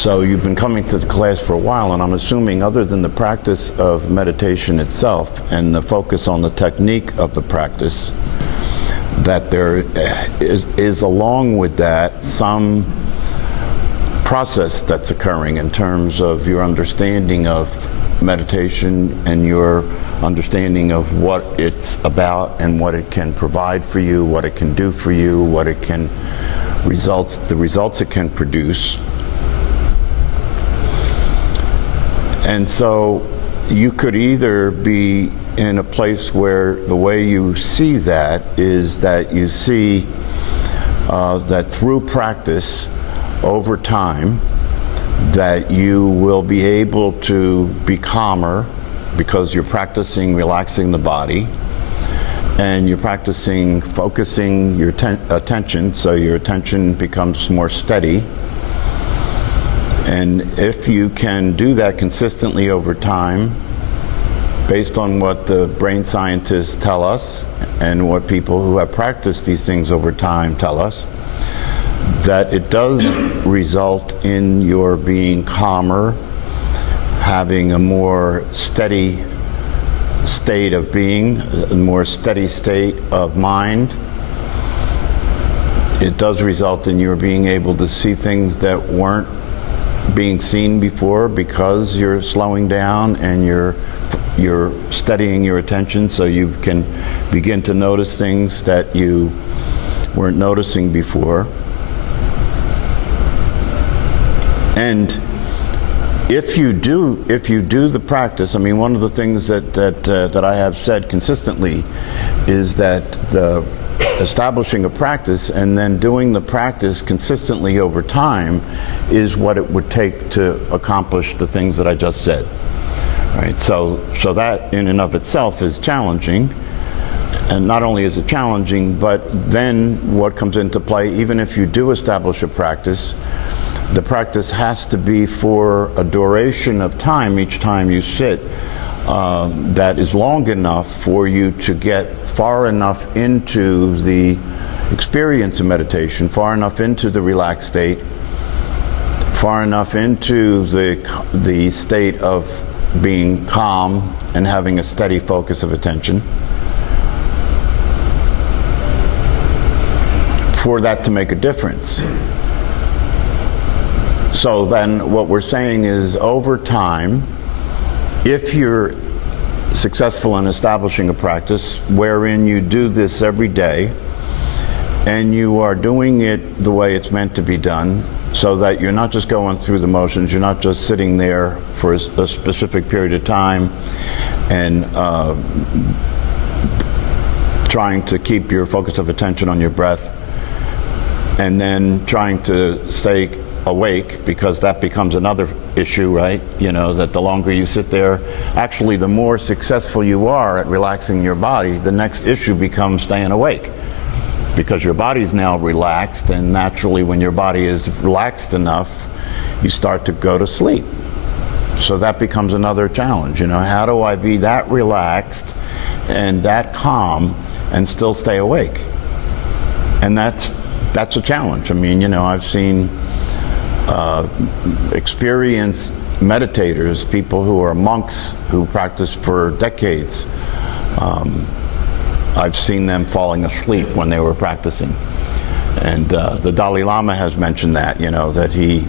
So you've been coming to the class for a while, and I'm assuming other than the practice of meditation itself and the focus on the technique of the practice, that there is along with that some process that's occurring in terms of your understanding of meditation and your understanding of what it's about and what it can provide for you, what it can do for you, what it can the results it can produce. And so you could either be in a place where the way you see that is that you see that through practice over time that you will be able to be calmer because you're practicing relaxing the body and you're practicing focusing your attention, so your attention becomes more steady. And if you can do that consistently over time, based on what the brain scientists tell us and what people who have practiced these things over time tell us, that it does result in your being calmer, having a more steady state of being, a more steady state of mind. It does result in your being able to see things that weren't being seen before because you're slowing down and you're steadying your attention, so you can begin to notice things that you weren't noticing before. And if you do the practice, I mean, one of the things that I have said consistently is that the establishing a practice and then doing the practice consistently over time is what it would take to accomplish the things that I just said. Right? So that in and of itself is challenging. And not only is it challenging, but then what comes into play, even if you do establish a practice, the practice has to be for a duration of time each time you sit that is long enough for you to get far enough into the experience of meditation, far enough into the relaxed state, far enough into the state of being calm and having a steady focus of attention, for that to make a difference. So then what we're saying is, over time, if you're successful in establishing a practice wherein you do this every day and you are doing it the way it's meant to be done, so that you're not just going through the motions, you're not just sitting there for a specific period of time and trying to keep your focus of attention on your breath and then trying to stay awake, because that becomes another issue, right? You know, that the longer you sit there, actually the more successful you are at relaxing your body, the next issue becomes staying awake, because your body's now relaxed, and naturally when your body is relaxed enough, you start to go to sleep. So that becomes another challenge. You know, how do I be that relaxed and that calm and still stay awake? And that's a challenge. I mean, you know, I've seen experienced meditators, people who are monks who practice for decades. I've seen them falling asleep when they were practicing. And the Dalai Lama has mentioned that, you know, that he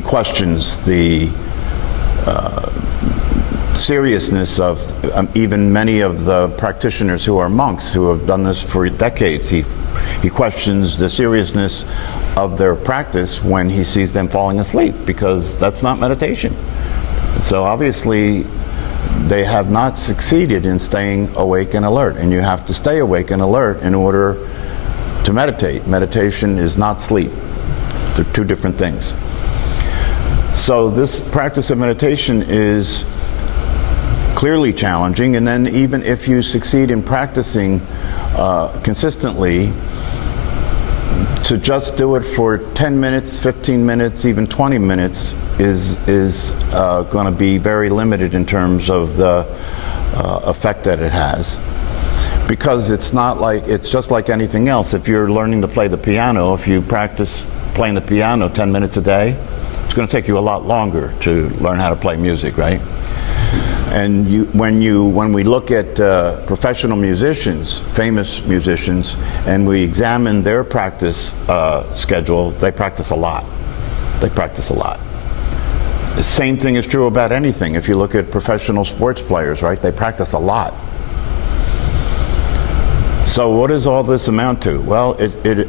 questions the seriousness of even many of the practitioners who are monks who have done this for decades. He questions the seriousness of their practice when he sees them falling asleep, because that's not meditation. So obviously they have not succeeded in staying awake and alert, and you have to stay awake and alert in order to meditate. Meditation is not sleep. They're two different things. So this practice of meditation is clearly challenging, and then even if you succeed in practicing consistently, to just do it for 10 minutes, 15 minutes, even 20 minutes is going to be very limited in terms of the effect that it has. Because it's just like anything else. If you're learning to play the piano, if you practice playing the piano 10 minutes a day, it's going to take you a lot longer to learn how to play music, right? And when we look at professional musicians, famous musicians, and we examine their practice schedule, they practice a lot. They practice a lot. The same thing is true about anything. If you look at professional sports players, right, they practice a lot. So what does all this amount to? Well,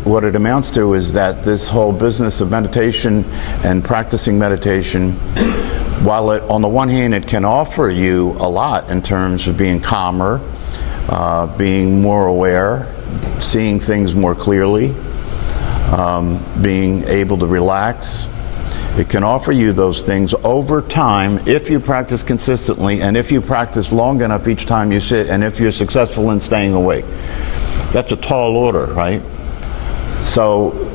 what it amounts to is that this whole business of meditation and practicing meditation, while on the one hand it can offer you a lot in terms of being calmer, being more aware, seeing things more clearly, being able to relax, it can offer you those things over time if you practice consistently and if you practice long enough each time you sit and if you're successful in staying awake. That's a tall order, right? So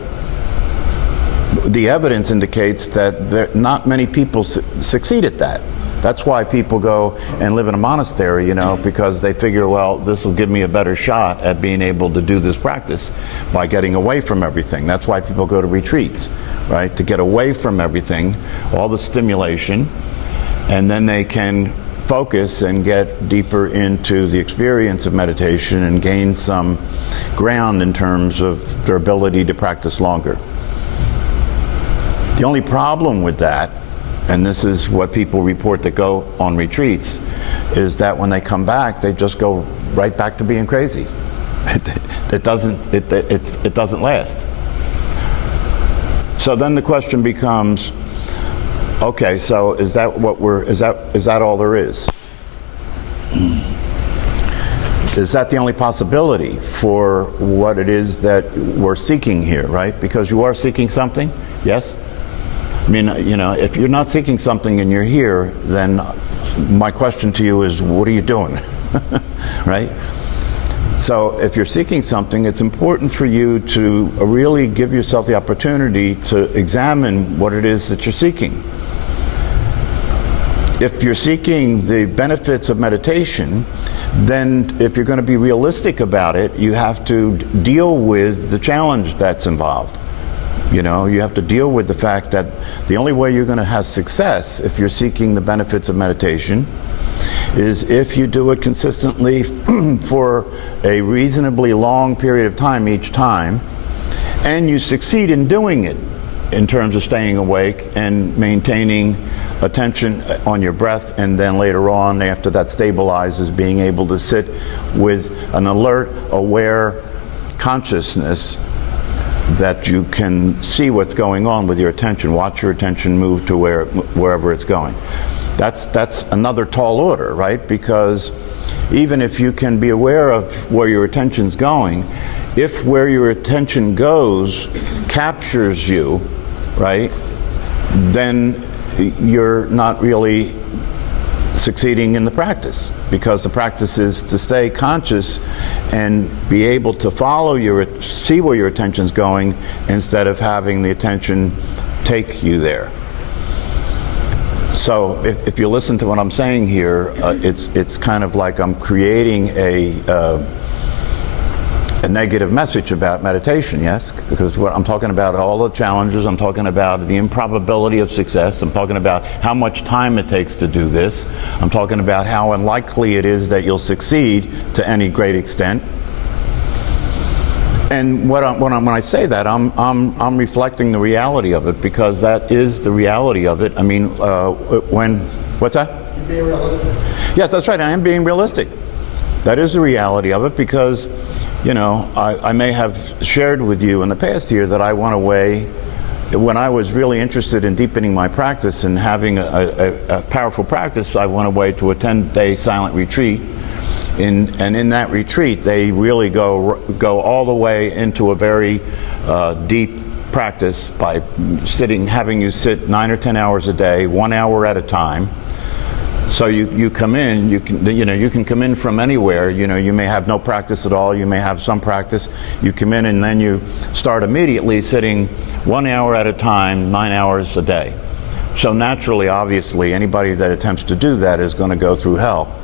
the evidence indicates that not many people succeed at that. That's why people go and live in a monastery, you know, because they figure, well, this will give me a better shot at being able to do this practice by getting away from everything. That's why people go to retreats, right? To get away from everything, all the stimulation, and then they can focus and get deeper into the experience of meditation and gain some ground in terms of their ability to practice longer. The only problem with that, and this is what people report that go on retreats, is that when they come back, they just go right back to being crazy. It doesn't last. So then the question becomes, okay, so is that all there is? Is that the only possibility for what it is that we're seeking here, right? Because you are seeking something, yes? I mean, you know, if you're not seeking something and you're here, then my question to you is, what are you doing? Right? So if you're seeking something, it's important for you to really give yourself the opportunity to examine what it is that you're seeking. If you're seeking the benefits of meditation, then if you're going to be realistic about it, you have to deal with the challenge that's involved. You know, you have to deal with the fact that the only way you're going to have success if you're seeking the benefits of meditation is if you do it consistently for a reasonably long period of time each time, and you succeed in doing it in terms of staying awake and maintaining attention on your breath, and then later on, after that stabilizes, being able to sit with an alert, aware consciousness that you can see what's going on with your attention, watch your attention move to wherever it's going. That's another tall order, right? Because even if you can be aware of where your attention's going, if where your attention goes captures you, right, then you're not really succeeding in the practice, because the practice is to stay conscious and be able to see where your attention's going instead of having the attention take you there. So if you listen to what I'm saying here, it's kind of like I'm creating a negative message about meditation, yes? Because what I'm talking about, all the challenges, I'm talking about the improbability of success, I'm talking about how much time it takes to do this, I'm talking about how unlikely it is that you'll succeed to any great extent. And when I say that, I'm reflecting the reality of it, because that is the reality of it. I mean, what's that? You're being realistic. Yeah, that's right, I am being realistic. That is the reality of it, because you know, I may have shared with you in the past year that I went away when I was really interested in deepening my practice and having a powerful practice. I went away to a 10-day silent retreat, and in that retreat they really go all the way into a very deep practice by having you sit 9 or 10 hours a day, 1 hour at a time. So you come in, you can come in from anywhere. You know, you may have no practice at all, you may have some practice. You come in and then you start immediately sitting 1 hour at a time, 9 hours a day. So naturally, obviously, anybody that attempts to do that is going to go through hell.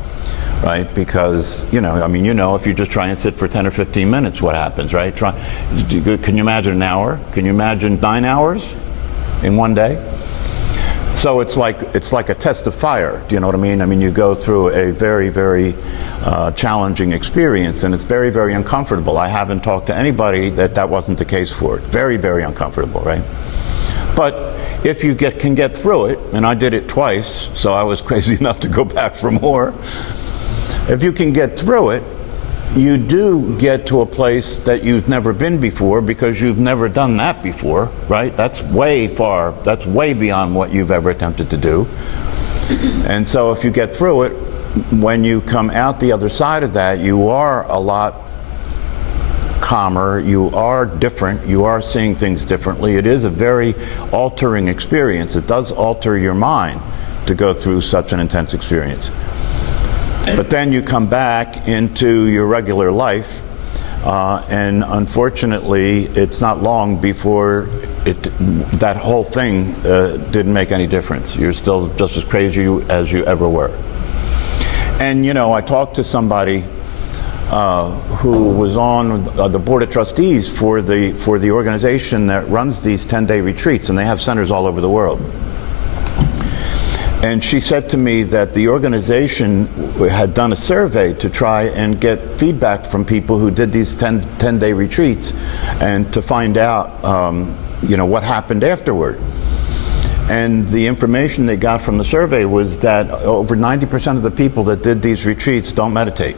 right? Because, you know, I mean, you know, if you just try and sit for 10 or 15 minutes, what happens, right? Can you imagine an hour? Can you imagine 9 hours in one day? So it's like a test of fire. Do you know what I mean? I mean, you go through a very, very challenging experience, and it's very, very uncomfortable. I haven't talked to anybody that wasn't the case for it. Very, very uncomfortable, right? But if you can get through it, and I did it twice, so I was crazy enough to go back for more. If you can get through it, you do get to a place that you've never been before, because you've never done that before, right? That's way beyond what you've ever attempted to do. And so if you get through it, when you come out the other side of that, you are a lot calmer, you are different, you are seeing things differently. It is a very altering experience. It does alter your mind to go through such an intense experience. But then you come back into your regular life, and unfortunately, it's not long before that whole thing didn't make any difference. You're still just as crazy as you ever were. And you know, I talked to somebody who was on the board of trustees for the organization that runs these 10-day retreats, and they have centers all over the world. And she said to me that the organization had done a survey to try and get feedback from people who did these 10-day retreats, and to find out you know, what happened afterward. And the information they got from the survey was that over 90% of the people that did these retreats don't meditate.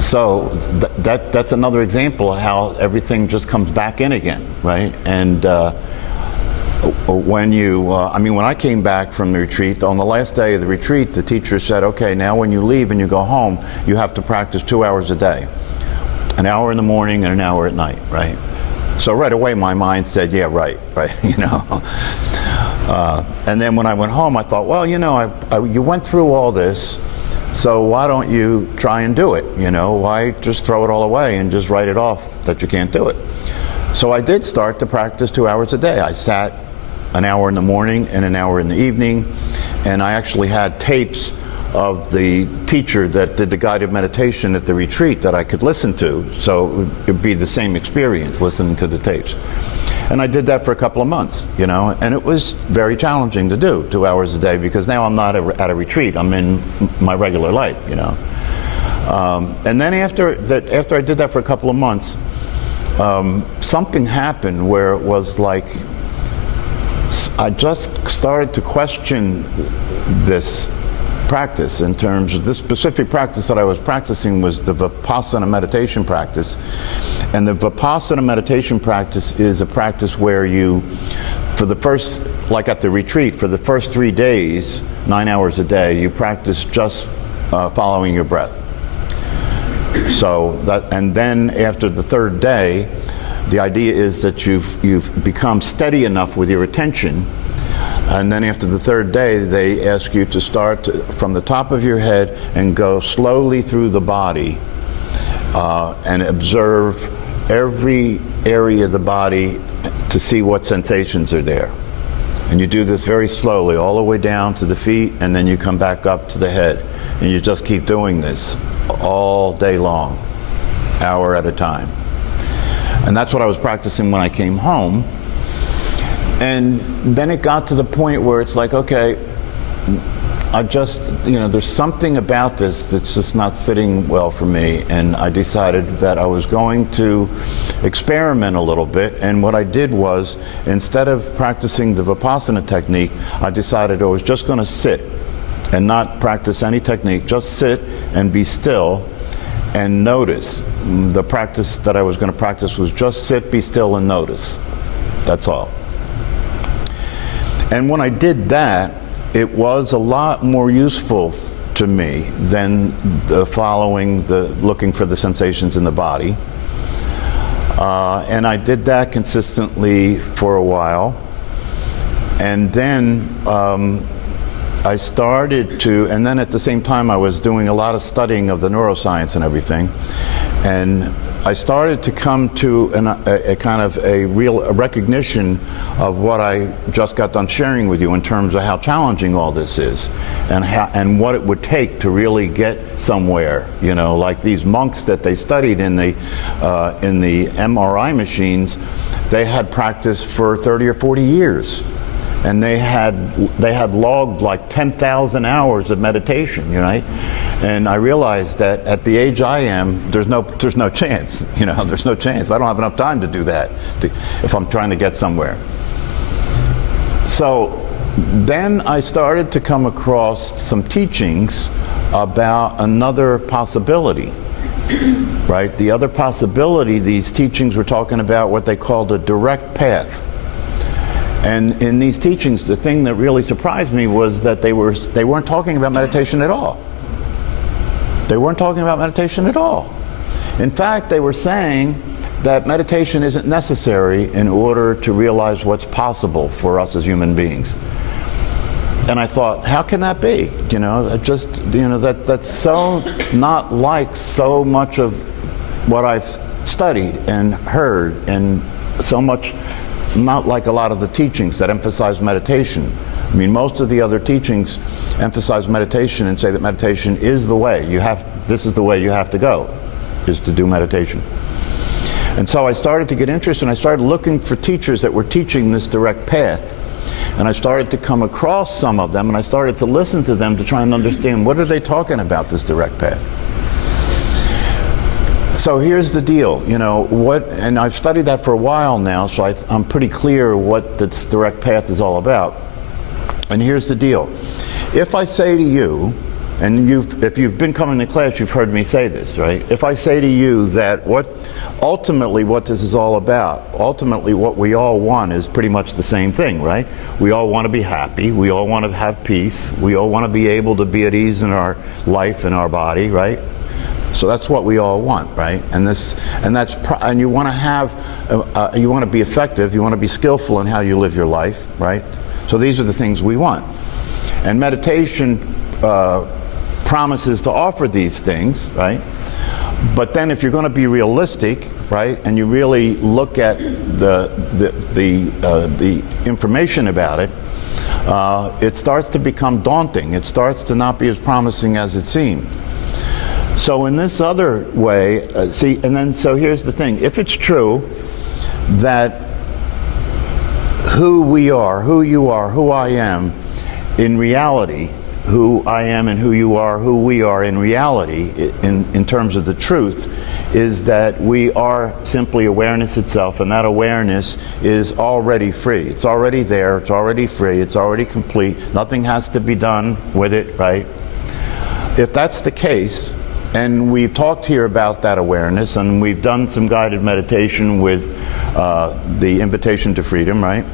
So that's another example of how everything just comes back in again, right? And when you, I mean, when I came back from the retreat, on the last day of the retreat, the teacher said, okay, now when you leave and you go home, you have to practice 2 hours a day. An hour in the morning and an hour at night, right? So right away my mind said, yeah, right, you know. And then when I went home, I thought, well, you know, you went through all this, so why don't you try and do it, you know? Why just throw it all away and just write it off that you can't do it? So I did start to practice 2 hours a day. I sat an hour in the morning and an hour in the evening, and I actually had tapes of the teacher that did the guided meditation at the retreat that I could listen to, so it would be the same experience listening to the tapes. And I did that for a couple of months, you know, and it was very challenging to do 2 hours a day, because now I'm not at a retreat, I'm in my regular life, you know. And then after I did that for a couple of months, something happened where it was like I just started to question this practice, in terms of this specific practice that I was practicing was the Vipassana meditation practice. And the Vipassana meditation practice is a practice where you, for the first, like at the retreat, for the first 3 days, 9 hours a day, you practice just following your breath. So that, and then after the third day, the idea is that you've become steady enough with your attention, and then after the third day they ask you to start from the top of your head and go slowly through the body and observe every area of the body to see what sensations are there. And you do this very slowly all the way down to the feet, and then you come back up to the head, and you just keep doing this all day long, hour at a time. And that's what I was practicing when I came home. And then it got to the point where it's like, okay, I just, you know, there's something about this that's just not sitting well for me, and I decided that I was going to experiment a little bit. And what I did was, instead of practicing the Vipassana technique, I decided I was just going to sit and not practice any technique, just sit and be still and notice. The practice that I was going to practice was just sit, be still, and notice. That's all. And when I did that, it was a lot more useful to me than looking for the sensations in the body. And I did that consistently for a while. And then I started to, and then at the same time I was doing a lot of studying of the neuroscience and everything. And I started to come to a kind of a real recognition of what I just got done sharing with you in terms of how challenging all this is, and what it would take to really get somewhere. You know, like these monks that they studied in the MRI machines, they had practiced for 30 or 40 years. And they had logged like 10,000 hours of meditation, you know, and I realized that at the age I am, there's no chance, you know, there's no chance. I don't have enough time to do that if I'm trying to get somewhere. So then I started to come across some teachings about another possibility, right? The other possibility, these teachings were talking about what they called a direct path. And in these teachings, the thing that really surprised me was that they weren't talking about meditation at all. They weren't talking about meditation at all. In fact, they were saying that meditation isn't necessary in order to realize what's possible for us as human beings. And I thought, how can that be? You know, that's so not like so much of what I've studied and heard, and so much not like a lot of the teachings that emphasize meditation. I mean, most of the other teachings emphasize meditation and say that meditation is the way. This is the way you have to go, is to do meditation. And so I started to get interested, and I started looking for teachers that were teaching this direct path. And I started to come across some of them, and I started to listen to them to try and understand, what are they talking about, this direct path? So here's the deal, you know, and I've studied that for a while now, so I'm pretty clear what this direct path is all about. And here's the deal. If I say to you, and if you've been coming to class, you've heard me say this, right? If I say to you that ultimately what this is all about, ultimately what we all want is pretty much the same thing, right? We all want to be happy, we all want to have peace, we all want to be able to be at ease in our life and our body, right? So that's what we all want, right? And you want to be effective, you want to be skillful in how you live your life, right? So these are the things we want. And meditation promises to offer these things, right? But then if you're going to be realistic, right, and you really look at the information about it, it starts to become daunting. It starts to not be as promising as it seemed. So in this other way, so here's the thing. If it's true that who we are, who you are, who I am, in reality, who I am and who you are, who we are in reality, in terms of the truth, is that we are simply awareness itself, and that awareness is already free. It's already there, it's already free, it's already complete, nothing has to be done with it, right? If that's the case, and we've talked here about that awareness, and we've done some guided meditation with the Invitation to Freedom, right?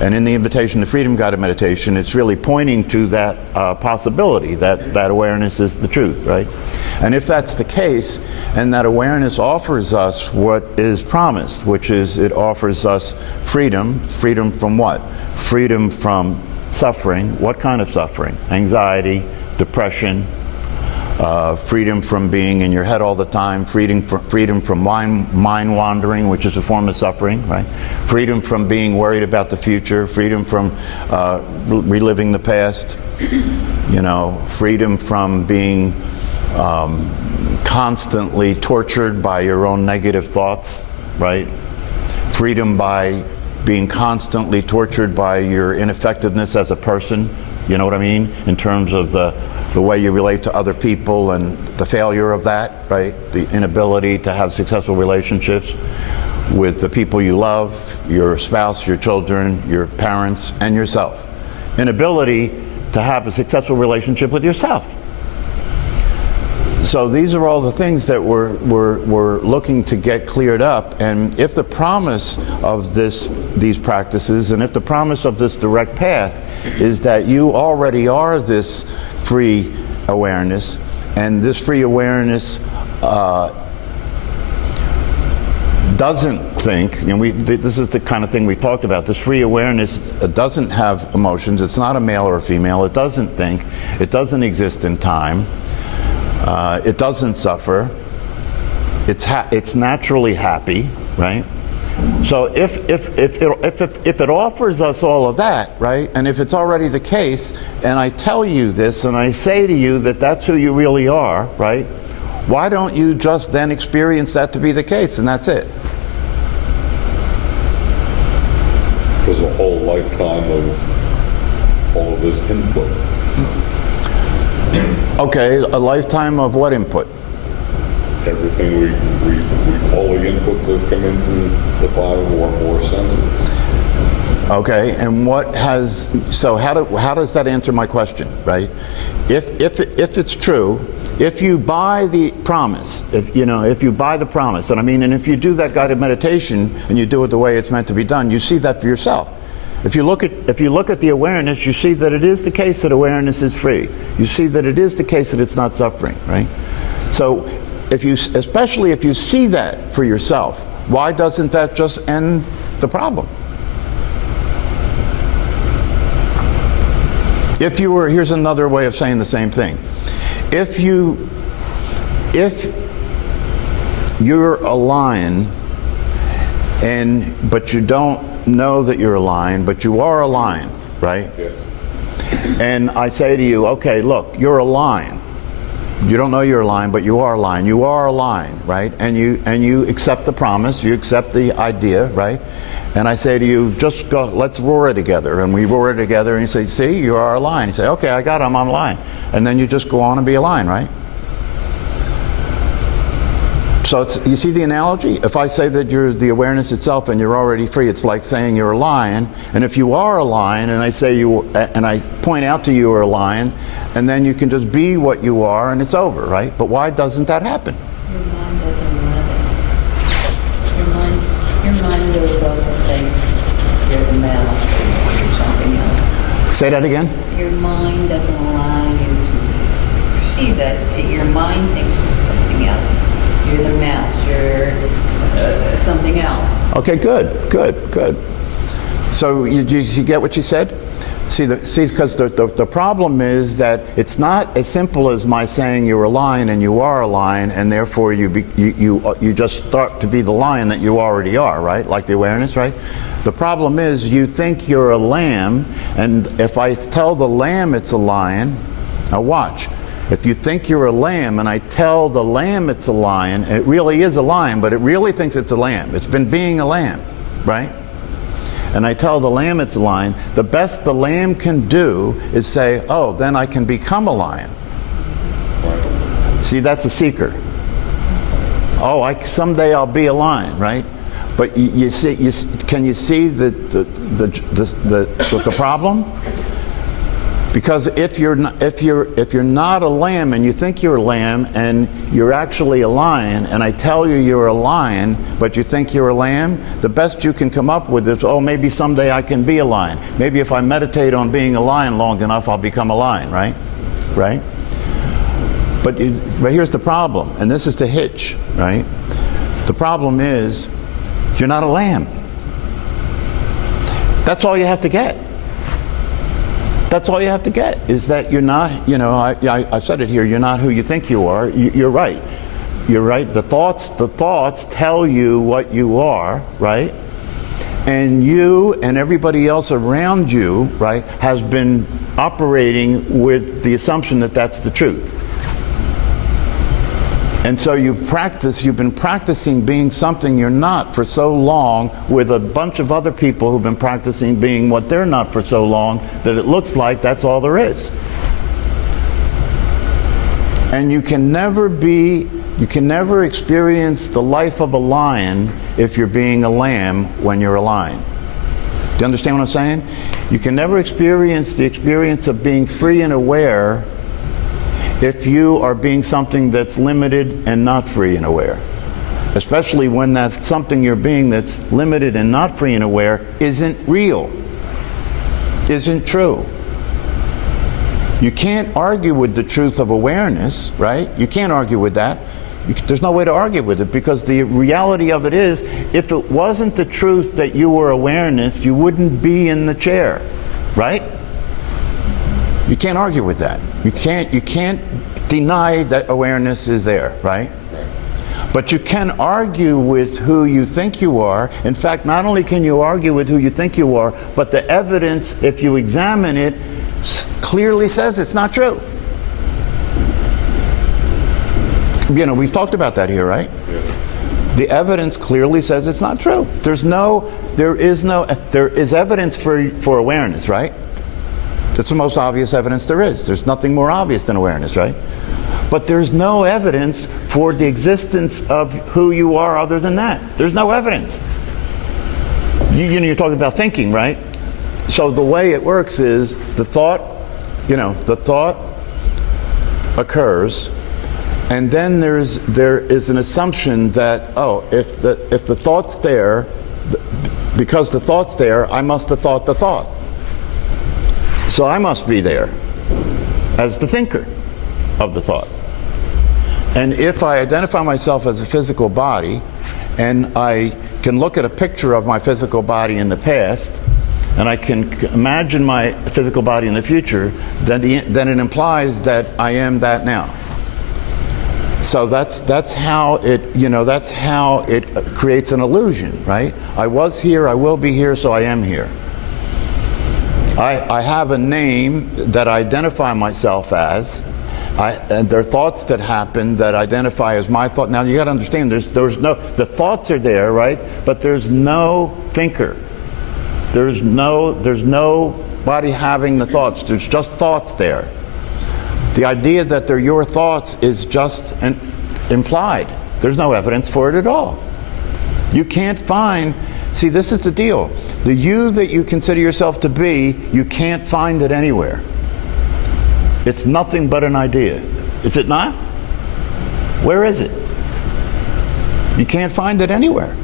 And in the Invitation to Freedom guided meditation, it's really pointing to that possibility, that awareness is the truth, right? And if that's the case, and that awareness offers us what is promised, which is it offers us freedom. Freedom from what? Freedom from suffering. What kind of suffering? Anxiety, depression, freedom from being in your head all the time, freedom from mind wandering, which is a form of suffering, right? Freedom from being worried about the future, freedom from reliving the past, you know, freedom from being constantly tortured by your own negative thoughts, right? Freedom by being constantly tortured by your ineffectiveness as a person, you know what I mean? In terms of the way you relate to other people and the failure of that, right? The inability to have successful relationships with the people you love, your spouse, your children, your parents, and yourself. Inability to have a successful relationship with yourself. So these are all the things that we're looking to get cleared up. And if the promise of these practices, and if the promise of this direct path is that you already are this free awareness, and this free awareness doesn't think, this is the kind of thing we talked about, this free awareness doesn't have emotions, it's not a male or a female, it doesn't think, it doesn't exist in time, it doesn't suffer, It's naturally happy, right? So if it offers us all of that, right, and if it's already the case, and I tell you this, and I say to you that that's who you really are, right, why don't you just then experience that to be the case, and that's it? Because a whole lifetime of all of this input. Okay, a lifetime of what input? Everything all the inputs that have come in from the 5 or more senses. Okay, and how does that answer my question, right? If it's true, if you buy the promise, if you buy the promise, and if you do that guided meditation and you do it the way it's meant to be done, you see that for yourself. If you look at the awareness, you see that it is the case that awareness is free. You see that it is the case that it's not suffering, right? So especially if you see that for yourself, why doesn't that just end the problem? Here's another way of saying the same thing. If you're a lion, but you don't know that you're a lion, but you are a lion, right? Yes. And I say to you, okay, look, you're a lion. You don't know you're a lion, but you are a lion. You are a lion, right? And you accept the promise, you accept the idea, right? And I say to you, just go, let's roar together. And we roar together, and you say, see, you are a lion. You say, okay, I got it, I'm a lion. And then you just go on and be a lion, right? So you see the analogy? If I say that you're the awareness itself and you're already free, it's like saying you're a lion. And if you are a lion, and I point out to you you're a lion, and then you can just be what you are, and it's over, right? But why doesn't that happen? Your mind doesn't want it. Your mind goes off and thinks you're the mouse or something else. Say that again? Your mind doesn't allow you to perceive that. Your mind thinks you're something else. You're the mouse. You're something else. Okay, good. So you get what you said? See, because the problem is that it's not as simple as my saying you're a lion and you are a lion, and therefore you just start to be the lion that you already are, right? Like the awareness, right? The problem is you think you're a lamb, and if I tell the lamb it's a lion, now watch. If you think you're a lamb and I tell the lamb it's a lion, it really is a lion, but it really thinks it's a lamb. It's been being a lamb, right? And I tell the lamb it's a lion, the best the lamb can do is say, oh, then I can become a lion. See, that's a seeker. Oh, someday I'll be a lion, right? But can you see the problem? Because if you're not a lamb and you think you're a lamb and you're actually a lion, and I tell you you're a lion but you think you're a lamb, the best you can come up with is, oh, maybe someday I can be a lion. Maybe if I meditate on being a lion long enough, I'll become a lion, right? Right? But here's the problem, and this is the hitch, right? The problem is you're not a lamb. That's all you have to get. That's all you have to get, is that you're not, I said it here, you're not who you think you are. You're right. You're right. The thoughts tell you what you are, right? And you and everybody else around you, right, has been operating with the assumption that that's the truth. And so you've been practicing being something you're not for so long, with a bunch of other people who've been practicing being what they're not for so long, that it looks like that's all there is. And you can never experience the life of a lion if you're being a lamb when you're a lion. Do you understand what I'm saying? You can never experience the experience of being free and aware if you are being something that's limited and not free and aware. Especially when that something you're being that's limited and not free and aware isn't real, isn't true. You can't argue with the truth of awareness, right? You can't argue with that. There's no way to argue with it, because the reality of it is, if it wasn't the truth that you were awareness, you wouldn't be in the chair, right? You can't argue with that. You can't deny that awareness is there, right? But you can argue with who you think you are. In fact, not only can you argue with who you think you are, but the evidence, if you examine it, clearly says it's not true. You know, we've talked about that here, right? The evidence clearly says it's not true. There is evidence for awareness, right? That's the most obvious evidence there is. There's nothing more obvious than awareness, right? But there's no evidence for the existence of who you are other than that. There's no evidence. You know, you're talking about thinking, right? So the way it works is the thought occurs, and then there is an assumption that, oh, if the thought's there, because the thought's there, I must have thought the thought. So I must be there as the thinker of the thought. And if I identify myself as a physical body, and I can look at a picture of my physical body in the past, and I can imagine my physical body in the future, then it implies that I am that now. So that's how it creates an illusion, right? I was here, I will be here, so I am here. I have a name that I identify myself as, and there are thoughts that happen that identify as my thought. Now you got to understand, the thoughts are there, right? But there's no thinker. There's nobody having the thoughts. There's just thoughts there. The idea that they're your thoughts is just implied. There's no evidence for it at all. You can't find. See, this is the deal. The you that you consider yourself to be, you can't find it anywhere. It's nothing but an idea. Is it not? Where is it? You can't find it anywhere.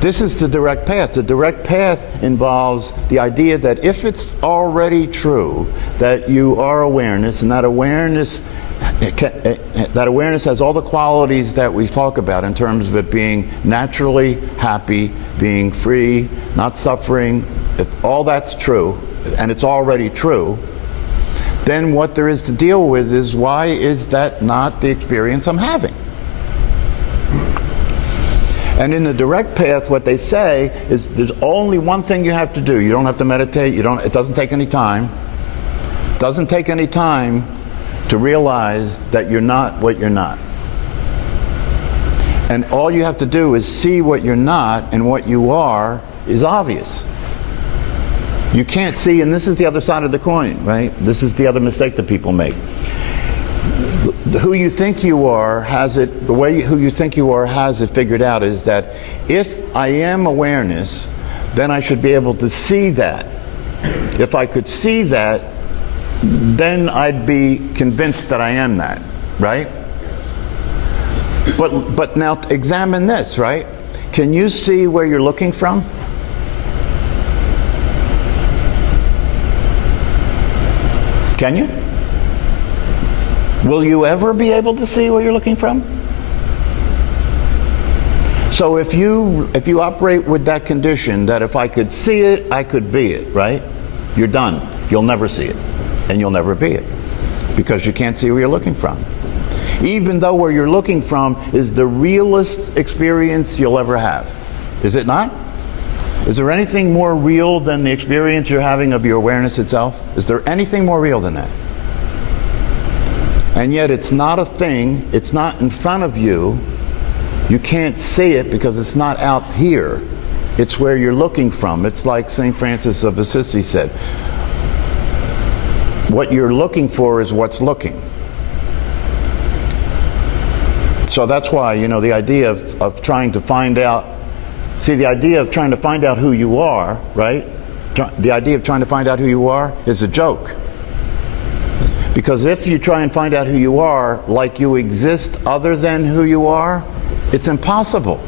This is the direct path. The direct path involves the idea that if it's already true that you are awareness, and that awareness has all the qualities that we talk about in terms of it being naturally happy, being free, not suffering, if all that's true, and it's already true, then what there is to deal with is, why is that not the experience I'm having? And in the direct path, what they say is there's only one thing you have to do. You don't have to meditate. It doesn't take any time. It doesn't take any time to realize that you're not what you're not. And all you have to do is see what you're not, and what you are is obvious. You can't see, and this is the other side of the coin, right? This is the other mistake that people make. Who you think you are has it, the way who you think you are has it figured out is that if I am awareness, then I should be able to see that. If I could see that, then I'd be convinced that I am that, right? But now examine this, right? Can you see where you're looking from? Can you? Will you ever be able to see where you're looking from? So if you operate with that condition, that if I could see it, I could be it, right? You're done. You'll never see it, and you'll never be it, because you can't see where you're looking from. Even though where you're looking from is the realest experience you'll ever have. Is it not? Is there anything more real than the experience you're having of your awareness itself? Is there anything more real than that? And yet it's not a thing, it's not in front of you. You can't see it because it's not out here. It's where you're looking from. It's like St. Francis of Assisi said, what you're looking for is what's looking. So that's why, the idea of trying to find out, the idea of trying to find out who you are, right? The idea of trying to find out who you are is a joke. Because if you try and find out who you are like you exist other than who you are, it's impossible.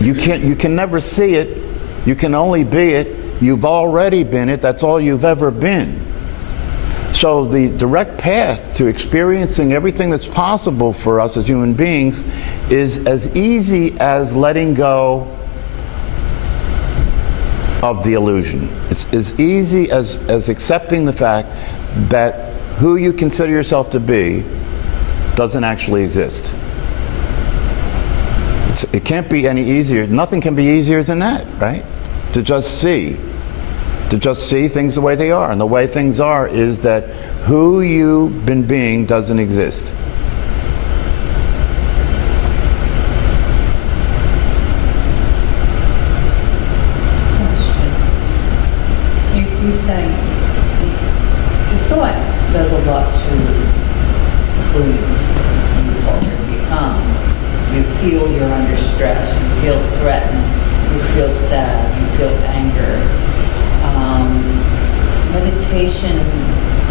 You can never see it. You can only be it. You've already been it. That's all you've ever been. So the direct path to experiencing everything that's possible for us as human beings is as easy as letting go of the illusion. It's as easy as accepting the fact that who you consider yourself to be doesn't actually exist. It can't be any easier. Nothing can be easier than that, right? To just see things the way they are. And the way things are is that who you've been being doesn't exist. You say the thought does a lot to who you already become. You feel you're under stress, you feel threatened, you feel sad, you feel anger. Meditation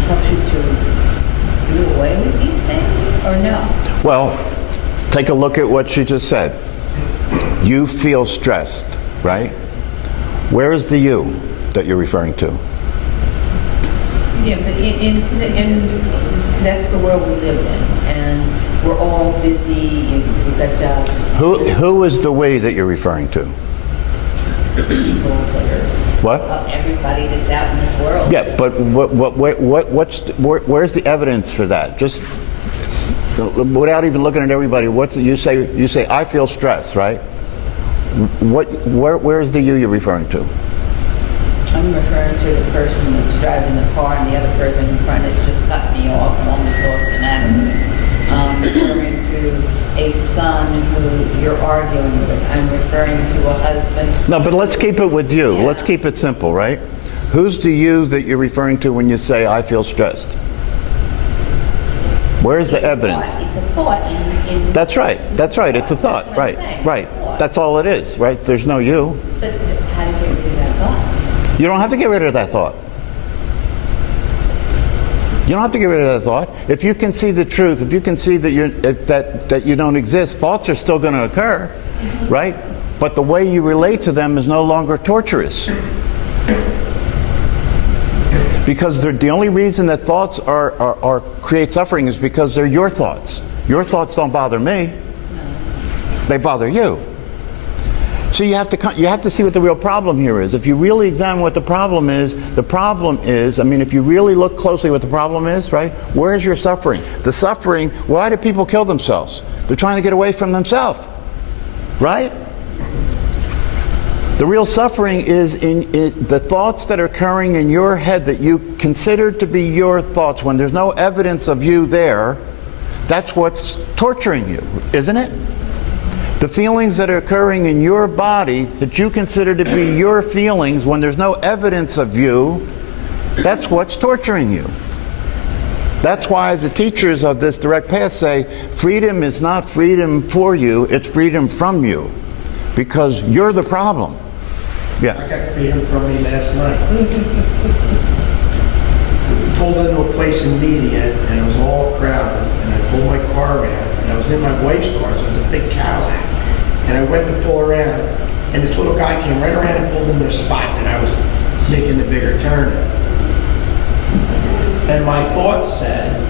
helps you to do away with these things, or no? Well, take a look at what she just said. You feel stressed, right? Where is the you that you're referring to? Yeah, but that's the world we live in, and we're all busy, and we've got jobs. Who is the we that you're referring to? People that are, What? everybody that's out in this world. Yeah, but where's the evidence for that? Just without even looking at everybody, you say I feel stress, right? Where's the you you're referring to? I'm referring to the person that's driving the car and the other person in front that just cut me off and almost caused an accident. I'm referring to a son who you're arguing with. I'm referring to a husband. No, but let's keep it with you. Yeah. Let's keep it simple, right? Who's the you that you're referring to when you say I feel stressed? Where's the evidence? It's a thought. That's right. That's right. It's a thought. That's what I'm Right. saying. Right. Thought. That's all it is, right? There's no you. But how to get rid of that thought? You don't have to get rid of that thought. You don't have to get rid of that thought. If you can see the truth, if you can see that that you don't exist, thoughts are still going to occur, right? But the way you relate to them is no longer torturous. Because the only reason that thoughts are create suffering is because they're your thoughts. Your thoughts don't bother me. They bother you. So you have to see what the real problem here is. If you really examine what the problem is, I mean, if you really look closely what the problem is, right? Where's your suffering? The suffering, why do people kill themselves? They're trying to get away from themselves, right? The real suffering is in the thoughts that are occurring in your head that you consider to be your thoughts when there's no evidence of you there. That's what's torturing you, isn't it? The feelings that are occurring in your body that you consider to be your feelings when there's no evidence of you, that's what's torturing you. That's why the teachers of this direct path say freedom is not freedom for you, it's freedom from you. Because you're the problem. Yeah. I got freedom from me last night. We pulled into a place in media and it was all crowded, and I pulled my car around, and I was in my wife's car, so it was a big Cadillac. And I went to pull around, and this little guy came right around and pulled in their spot, and I was making the bigger turn. And my thoughts said,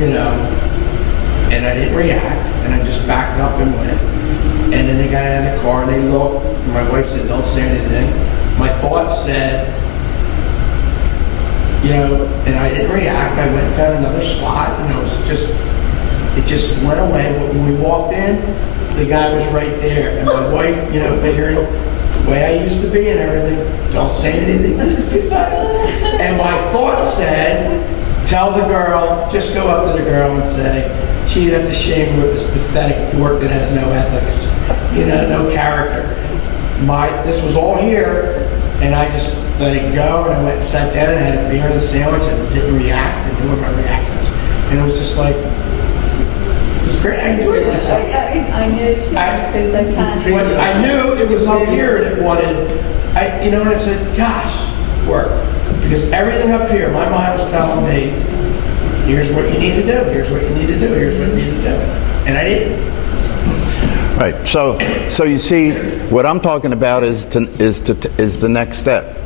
and I didn't react, and I just backed up and went. And then they got out of the car and they looked, and my wife said, don't say anything. My thoughts said, and I didn't react. I went and found another spot, it just went away. But when we walked in, the guy was right there. And my wife, figuring the way I used to be and everything, don't say anything. And my thought said, tell the girl, just go up to the girl and say, gee, that's a shame with this pathetic dork that has no ethics, no character. This was all here, and I just let it go, and I went and sat down and had a beer and a sandwich and didn't react and knew what my reactions. And it was just like, it was great. I enjoyed myself. I knew because I can't. I knew it was up here and it wanted, and I said, gosh, work. Because everything up here, my mind was telling me, here's what you need to do, here's what you need to do, here's what you need to do. And I didn't. Right. So you see, what I'm talking about is the next step.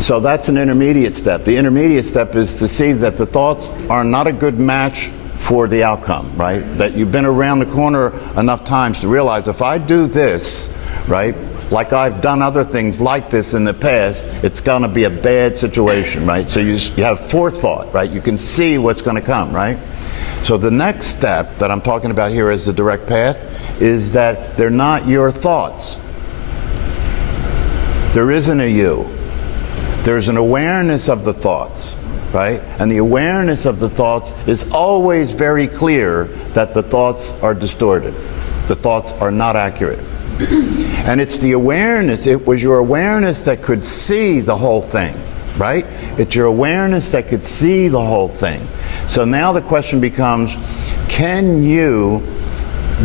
So that's an intermediate step. The intermediate step is to see that the thoughts are not a good match for the outcome, right? That you've been around the corner enough times to realize if I do this, right, like I've done other things like this in the past, it's going to be a bad situation, right? So you have forethought, right? You can see what's going to come, right? So the next step that I'm talking about here as the direct path is that they're not your thoughts. There isn't a you. There's an awareness of the thoughts, right? And the awareness of the thoughts is always very clear that the thoughts are distorted. The thoughts are not accurate. And it's the awareness, it was your awareness that could see the whole thing, right? It's your awareness that could see the whole thing. So now the question becomes, can you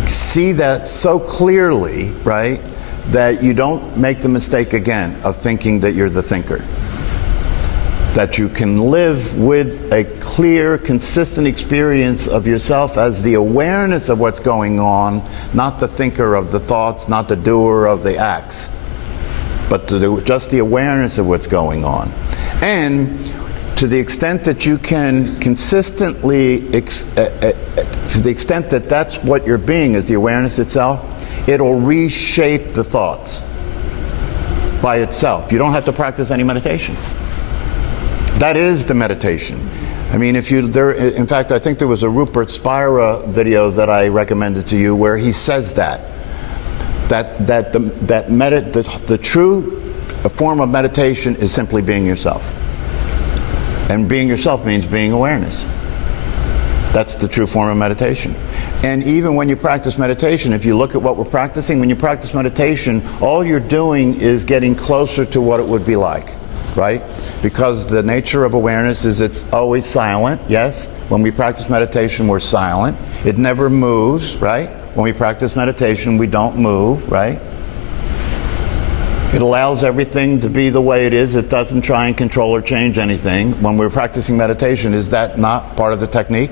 see that so clearly, right, that you don't make the mistake again of thinking that you're the thinker? That you can live with a clear, consistent experience of yourself as the awareness of what's going on, not the thinker of the thoughts, not the doer of the acts, but just the awareness of what's going on. And to the extent that you can consistently, to the extent that that's what you're being is the awareness itself, it'll reshape the thoughts by itself. You don't have to practice any meditation. That is the meditation. I mean, in fact, I think there was a Rupert Spira video that I recommended to you where he says the true form of meditation is simply being yourself. And being yourself means being awareness. That's the true form of meditation. And even when you practice meditation, if you look at what we're practicing, when you practice meditation, all you're doing is getting closer to what it would be like, right? Because the nature of awareness is it's always silent, yes? When we practice meditation, we're silent. It never moves, right? When we practice meditation, we don't move, right? It allows everything to be the way it is. It doesn't try and control or change anything. When we're practicing meditation, is that not part of the technique?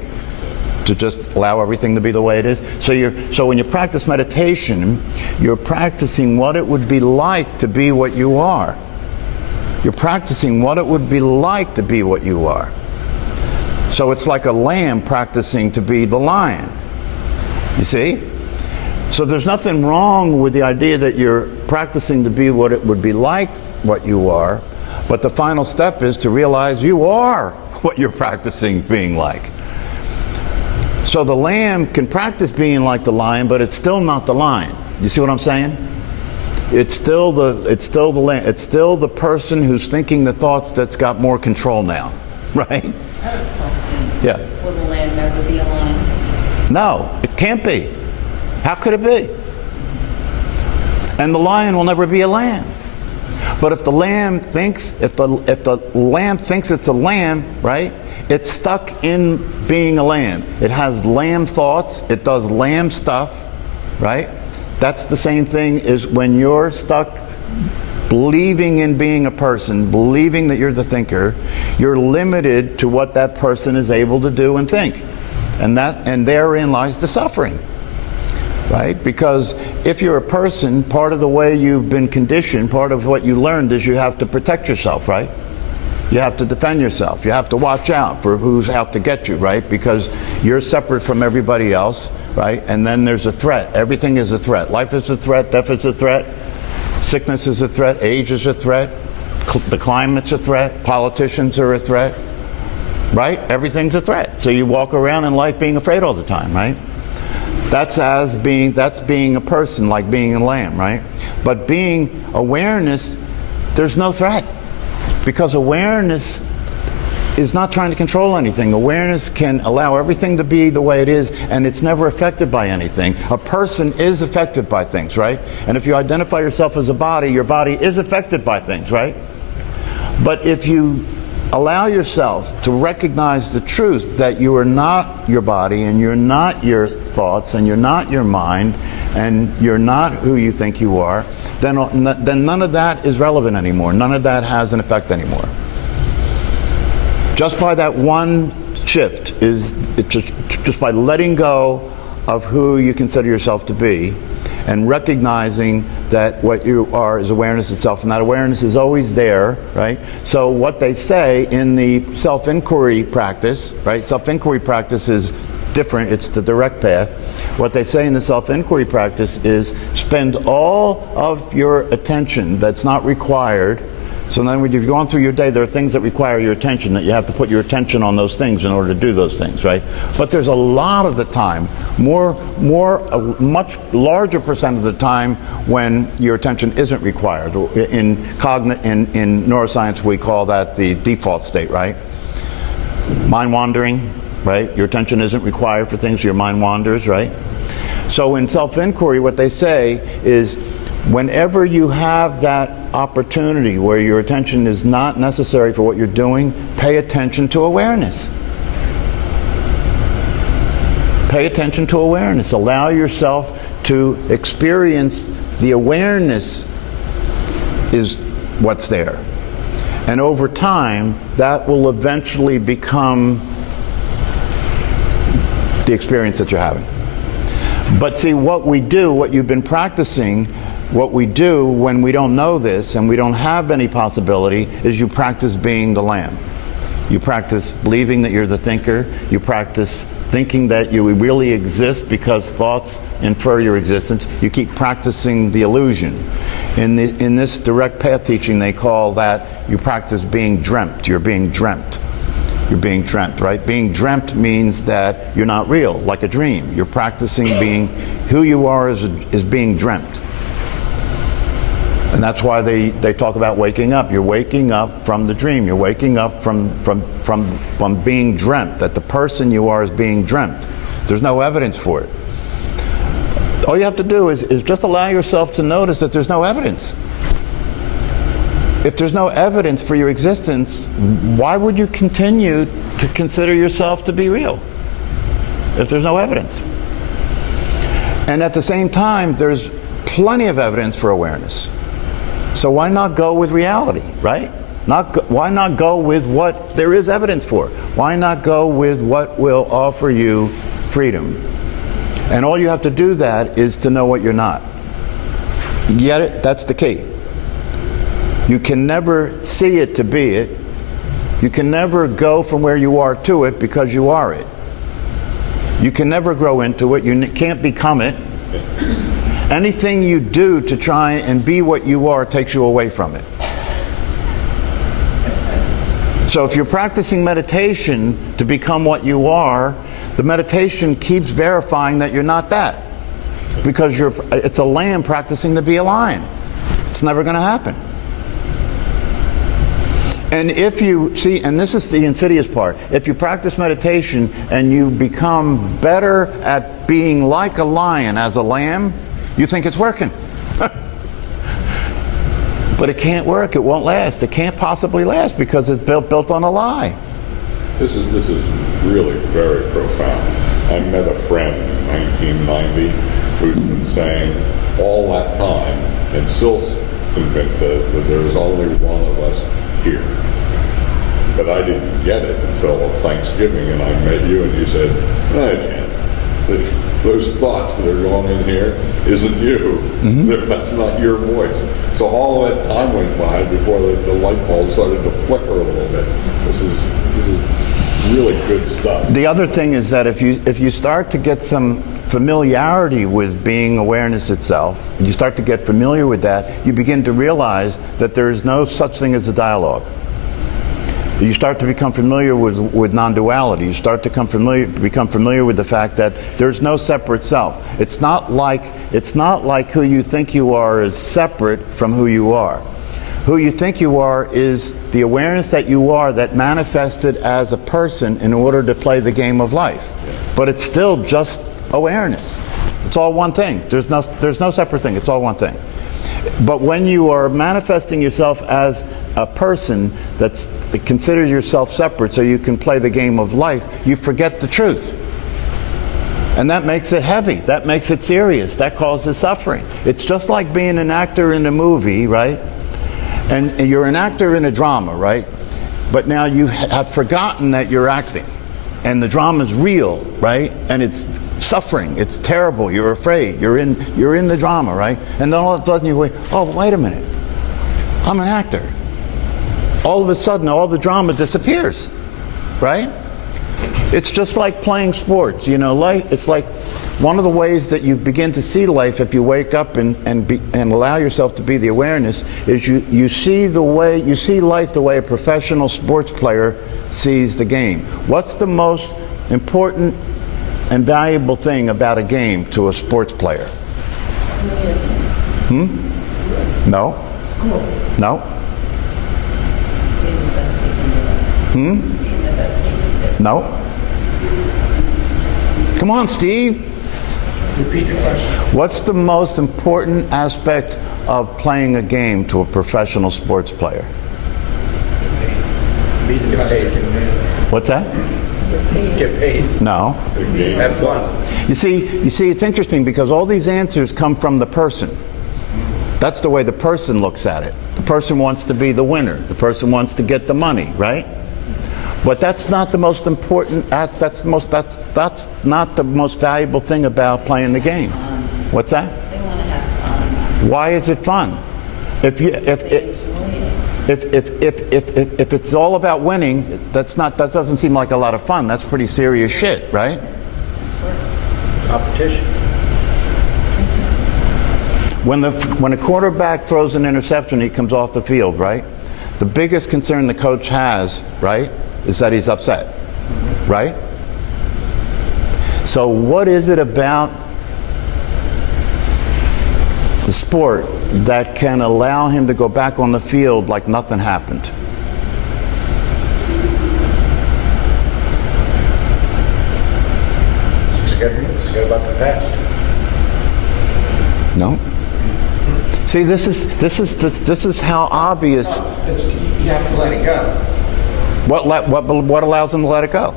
To just allow everything to be the way it is? So when you practice meditation, you're practicing what it would be like to be what you are. You're practicing what it would be like to be what you are. So it's like a lamb practicing to be the lion. You see? So there's nothing wrong with the idea that you're practicing to be what it would be like what you are, but the final step is to realize you are what you're practicing being like. So the lamb can practice being like the lion, but it's still not the lion. You see what I'm saying? It's still the lamb. It's still the person who's thinking the thoughts that's got more control now, right? I have a question. Yeah. Will the lamb never be a lion? No, it can't be. How could it be? And the lion will never be a lamb. But if the lamb thinks, if the lamb thinks it's a lamb, right? It's stuck in being a lamb. It has lamb thoughts. It does lamb stuff, right? That's the same thing as when you're stuck believing in being a person, believing that you're the thinker, you're limited to what that person is able to do and think. And therein lies the suffering. Right? Because if you're a person, part of the way you've been conditioned, part of what you learned is you have to protect yourself, right? You have to defend yourself. You have to watch out for who's out to get you, right? Because you're separate from everybody else, right? And then there's a threat. Everything is a threat. Life is a threat. Death is a threat. Sickness is a threat. Age is a threat. The climate's a threat. Politicians are a threat, right? Everything's a threat. So you walk around in life being afraid all the time, right? That's being a person, like being a lamb, right? But being awareness, there's no threat. Because awareness is not trying to control anything. Awareness can allow everything to be the way it is, and it's never affected by anything. A person is affected by things, right? And if you identify yourself as a body, your body is affected by things, right? But if you allow yourself to recognize the truth that you are not your body, and you're not your thoughts, and you're not your mind, and you're not who you think you are, then none of that is relevant anymore. None of that has an effect anymore. Just by that one shift, just by letting go of who you consider yourself to be, and recognizing that what you are is awareness itself, and that awareness is always there, right? So what they say in the self-inquiry practice, right? Self-inquiry practice is different, it's the direct path. What they say in the self-inquiry practice is spend all of your attention that's not required So then when you've gone through your day, there are things that require your attention, that you have to put your attention on those things in order to do those things, right? But there's a lot of the time, a much larger percent of the time when your attention isn't required. In neuroscience, we call that the default state, right? Mind wandering, right? Your attention isn't required for things, your mind wanders, right? So in self-inquiry, what they say is, whenever you have that opportunity where your attention is not necessary for what you're doing, pay attention to awareness. Pay attention to awareness. Allow yourself to experience the awareness is what's there. And over time, that will eventually become the experience that you're having. But see, what we do, what you've been practicing, what we do when we don't know this and we don't have any possibility is you practice being the lamb. You practice believing that you're the thinker. You practice thinking that you really exist because thoughts infer your existence. You keep practicing the illusion. In this direct path teaching, they call that you practice being dreamt. You're being dreamt. You're being dreamt, right? Being dreamt means that you're not real, like a dream. You're practicing being who you are is being dreamt. And that's why they talk about waking up. You're waking up from the dream. You're waking up from being dreamt, that the person you are is being dreamt. There's no evidence for it. All you have to do is just allow yourself to notice that there's no evidence. If there's no evidence for your existence, why would you continue to consider yourself to be real if there's no evidence? And at the same time, there's plenty of evidence for awareness. So why not go with reality, right? Why not go with what there is evidence for? Why not go with what will offer you freedom? And all you have to do that is to know what you're not. You get it? That's the key. You can never see it to be it. You can never go from where you are to it because you are it. You can never grow into it. You can't become it. Anything you do to try and be what you are takes you away from it. So if you're practicing meditation to become what you are, the meditation keeps verifying that you're not that. Because it's a lamb practicing to be a lion. It's never going to happen. And if you see, and this is the insidious part, if you practice meditation and you become better at being like a lion as a lamb, you think it's working. But it can't work, it won't last. It can't possibly last because it's built on a lie. This is really very profound. I met a friend in 1990 who's been saying all that time and still convinced that there's only one of us here. But I didn't get it until Thanksgiving, and I met you and you said, Jan, those thoughts that are going in here isn't you. Mm-hmm. That's not your voice. So all that time went by before the light bulb started to flicker a little bit. This is really good stuff. The other thing is that if you start to get some familiarity with being awareness itself, you start to get familiar with that, you begin to realize that there is no such thing as a dialogue. You start to become familiar with non-duality. You start to become familiar with the fact that there's no separate self. It's not like who you think you are is separate from who you are. Who you think you are is the awareness that you are that manifested as a person in order to play the game of life. But it's still just awareness. It's all one thing. There's no separate thing. It's all one thing. But when you are manifesting yourself as a person that considers yourself separate so you can play the game of life, you forget the truth. And that makes it heavy. That makes it serious. That causes suffering. It's just like being an actor in a movie, right? And you're an actor in a drama, right? But now you have forgotten that you're acting. And the drama's real, right? And it's suffering. It's terrible. You're afraid. You're in the drama, right? And then all of a sudden you wait, oh, wait a minute. I'm an actor. All of a sudden, all the drama disappears, right? It's just like playing sports, you know. Life. It's like one of the ways that you begin to see life if you wake up and allow yourself to be the awareness is you see life the way a professional sports player sees the game. What's the most important and valuable thing about a game to a sports player? No. School. No. Being the best they can do. Being the best they can do. No. Come on, Steve. Repeat the question. What's the most important aspect of playing a game to a professional sports player? Be the best they can do. What's that? Get paid. No. The game Have fun. You see, it's interesting because all these answers come from the person. That's the way the person looks at it. The person wants to be the winner. The person wants to get the money, right? But that's not the most important. That's not the most valuable thing about playing the game. What's that? They want to have fun. Why is it fun? If it's all about winning, that doesn't seem like a lot of fun. That's pretty serious shit, right? Competition. When a quarterback throws an interception, he comes off the field, right? The biggest concern the coach has, right, is that he's upset, right? So what is it about the sport that can allow him to go back on the field like nothing happened? Forget about the past. No. See, this is how obvious. You have to let it go. What allows him to let it go?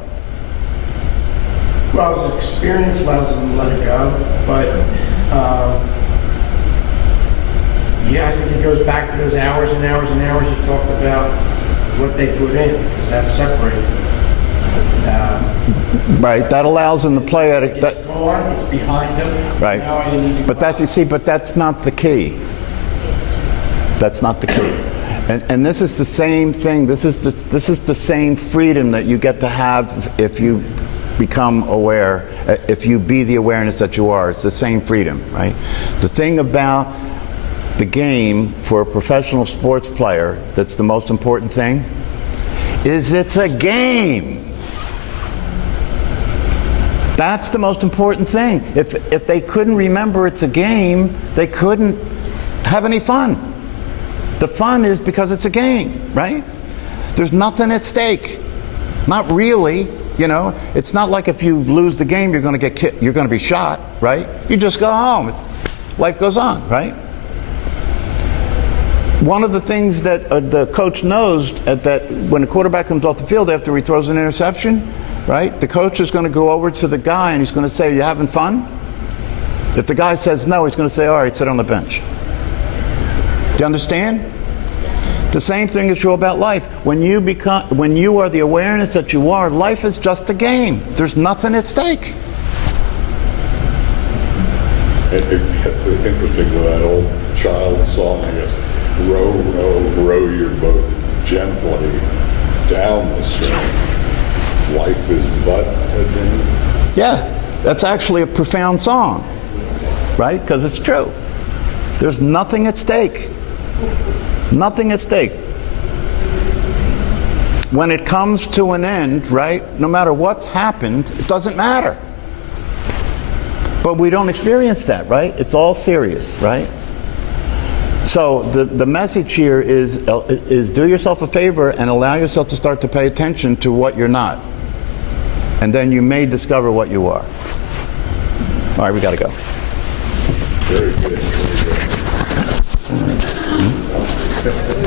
Well, his experience allows him to let it go, but yeah, I think it goes back to those hours and hours and hours you talked about what they put in, because that separates them. Right, that allows him to play at it. It's gone, it's behind him. Right, Now I need to but go. that's not the key. That's not the key. And this is the same thing. This is the same freedom that you get to have if you become aware, if you be the awareness that you are. It's the same freedom, right? The thing about the game for a professional sports player that's the most important thing is it's a game. That's the most important thing. If they couldn't remember it's a game, they couldn't have any fun. The fun is because it's a game, right? There's nothing at stake. Not really, you know. It's not like if you lose the game, you're going to get you're going to be shot, right? You just go home. Life goes on, right? One of the things that the coach knows that when a quarterback comes off the field after he throws an interception, right? The coach is going to go over to the guy and he's going to say, "Are you having fun?" If the guy says no, he's going to say, "All right, sit on the bench." Do you understand? The same thing is true about life. When you are the awareness that you are, life is just a game. There's nothing at stake. It's interesting with that old child song, I guess. Row, row, row your boat gently down the stream. Life is but a game. Yeah, that's actually a profound song, right? Because it's true. There's nothing at stake. Nothing at stake. When it comes to an end, right, no matter what's happened, it doesn't matter. But we don't experience that, right? It's all serious, right? So the message here is do yourself a favor and allow yourself to start to pay attention to what you're not. And then you may discover what you are. All right, we got to go. Very good. Very good.